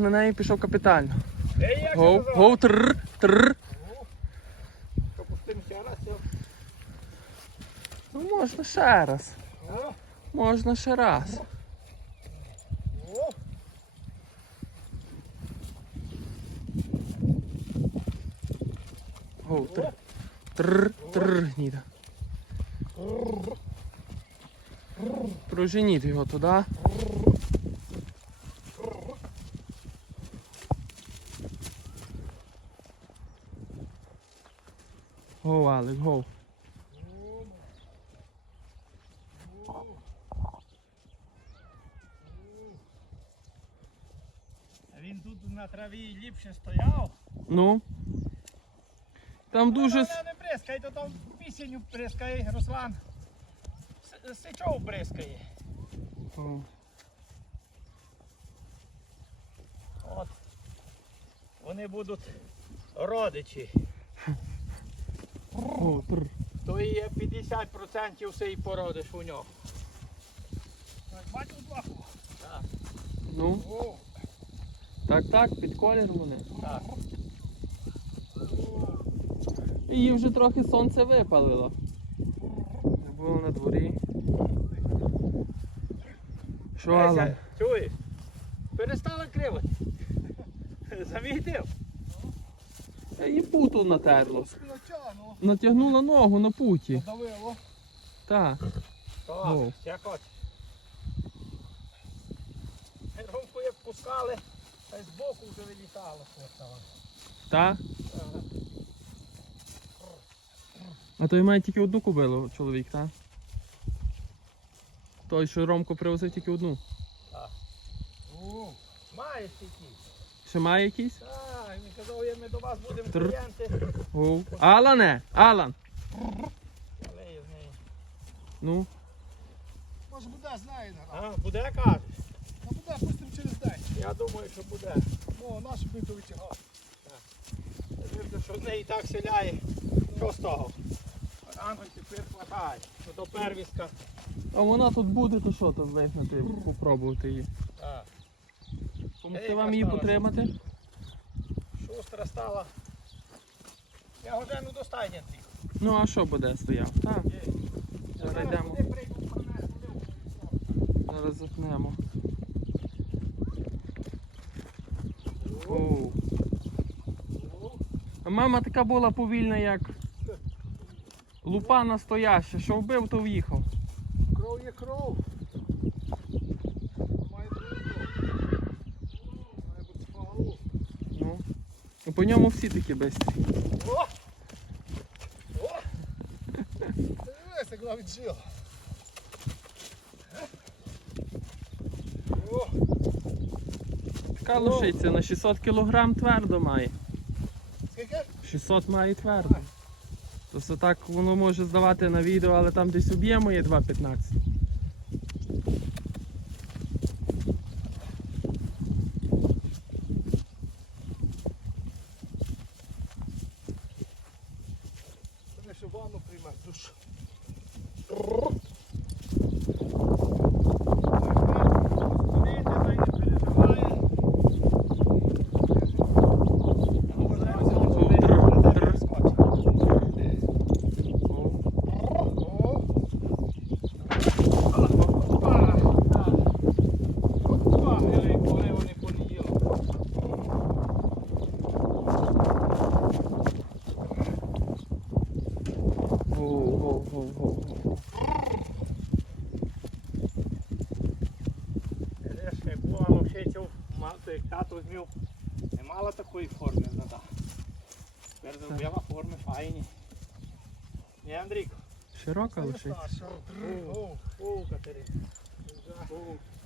На неї пішов капітально. Гоу, гоу, трр, трр. Пропустимо ще раз. Ну можна ще раз. Можна ще раз. Гоу, трр. Трр, трр, гніда. Проженіть його туди. Гоу, Алек, гоу. Він тут на траві ліпше стояв. Ну. Там дуже. Ну, с- не бризкай, то там пісеню бризкає, Руслан. Сичов бризкає. О, От. Вони будуть родичі. То і є 50% всієї породи ж у нього. Бачу плаху. Так. Ну, О, так, так, під колір вони. так. Її вже трохи сонце випалило. Не було на дворі. Що, Алан? Чуєш? Перестала кривати. Замітив? Я її путу натерло. Натягну. Натягнула ногу на путі. Давило. Так. Так, ще хочеш. Ромку як пускали, та й збоку вже вилітало. Так? А той має тільки одну кобилу, чоловік, так? Той, що Ромко привозив тільки одну. О, Маєш такі. Ще має якийсь? Так, він казав, я ми до вас будемо Тр. клієнти. Оу. Алане! Алан! Але я з. Ну, Може буде, знає А, буде кажеш? А буде, пустимо через день. Я думаю, що буде. Ну, наш би то витягав. Видно, що з неї так селяє. Що з того? Рано тепер хватає. Ну то первіска. а вона тут буде, то що то вигнати, попробувати її. Так. Помогти вам її потримати? Шустра стала. Я годину до стайні Ну а що буде стояв? Так, зараз йдемо. Зараз запнемо. Оу. Мама така була повільна, як лупа настояща. Що вбив, то в'їхав. Кров є кров. Має бути кров. Має бути спагалу. Ну. І по ньому всі такі бистрі. О! О! Дивись, як жив. О! Така лошиця на 600 кг твердо має. Скільки? 600 має твердо. Тобто так воно може здавати на відео, але там десь об'єму є 2,15. Вони ще ванну прийме душ. Стоїть, та й не переживає. О, Воу, воу, воу, воу, воу. Не мала такої форми зада. Тепер зробила форми файні. Не, Андрійко? Широка. Саша. О, О, Катерина.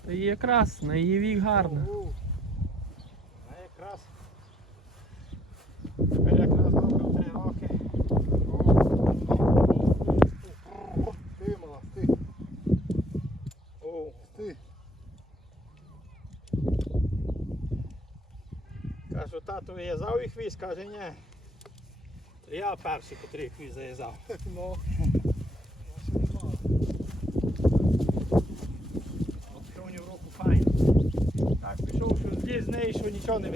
Та її якраз, на її вік гарна. о. А якраз. Тепер якраз добре в три роки. Ти, мала, ти, О, ти. Кажу, тато виязав і хвіст, каже, ні. Я перший, котрий хвіст зав'язав. Ну. От що у нього файно. Так, пішов, що зліз з неї неї, що нічого не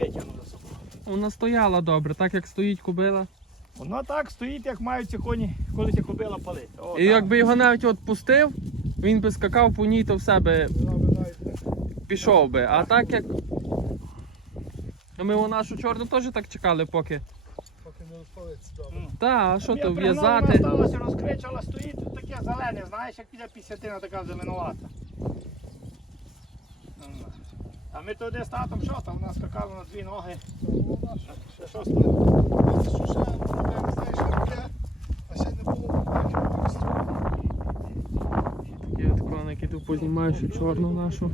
собою. Вона стояла добре, так як стоїть кубила. Воно так стоїть, як мають ці коні, коли ці кобила палить. О, І так. якби його навіть от пустив, він би скакав по ній, то в себе Вона би навіть не- пішов би. А так як. Ми у нашу чорну теж так чекали, поки. поки не розпалиться добре. Та, а що то в'язати? Вона сталася, розкричала, стоїть, тут таке зелене, знаєш, як піде пісятина така зеленувата. А ми туди з татом що там, у нас скакали на дві ноги. Ще що стане? Що ще, я не таке, а ще не було побачив повністю. Такі от коники тут познімаю, що чорну нашу.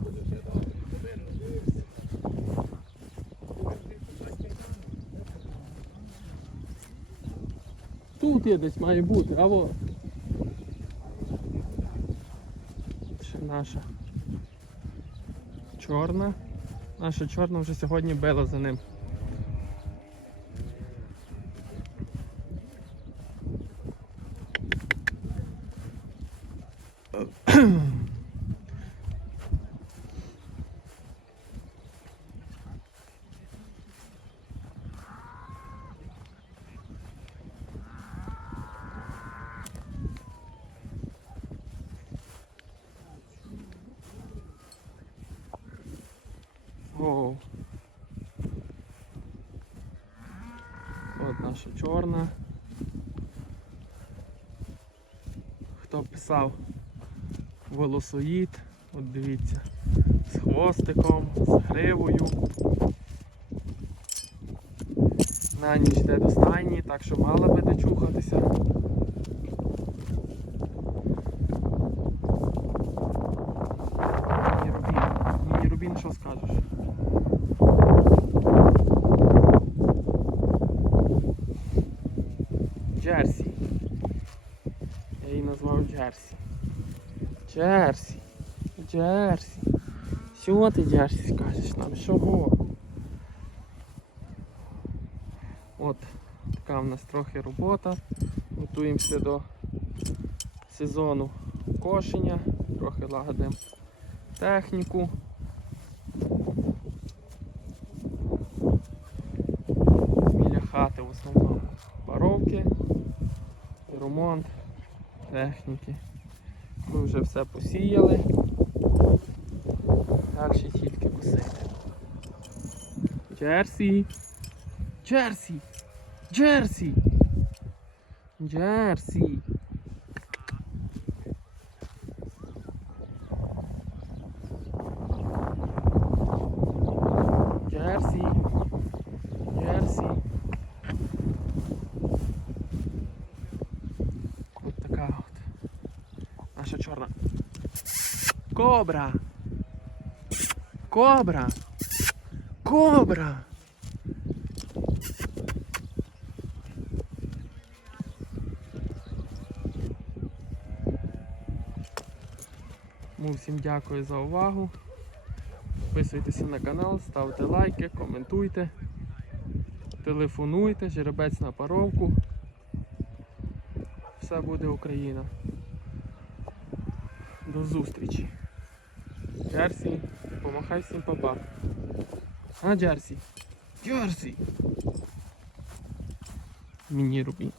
Є десь має бути, або. Ще наша. Чорна. Наша чорна вже сьогодні била за ним. О. От наша чорна. Хто писав волосоїд, от дивіться, з хвостиком, з гривою. На ніч йде до стайні, так що мала би де чухатися. Міні Рубін. Що скажеш? Джерсі. Я її назвав Джерсі. Джерсі. Джерсі. Що ти Джерсі скажеш нам? Чого? От така в нас трохи робота. Готуємося до сезону кошення, трохи лагодимо техніку. Біля хати в основному паровки, ремонт техніки. Ми вже все посіяли. Далі тільки. Джерсі! Джерсі! Джерсі! Джерсі! Джерсі! Джерсі! От така от. Наша чорна. Кобра! Кобра! Кобра! Тому всім дякую за увагу. Підписуйтеся на канал, ставте лайки, коментуйте, телефонуйте, жеребець на паровку. Все буде Україна. До зустрічі. Джерсі, помахай всім папа. А, Джерсі? Джерсі! Мені рубі.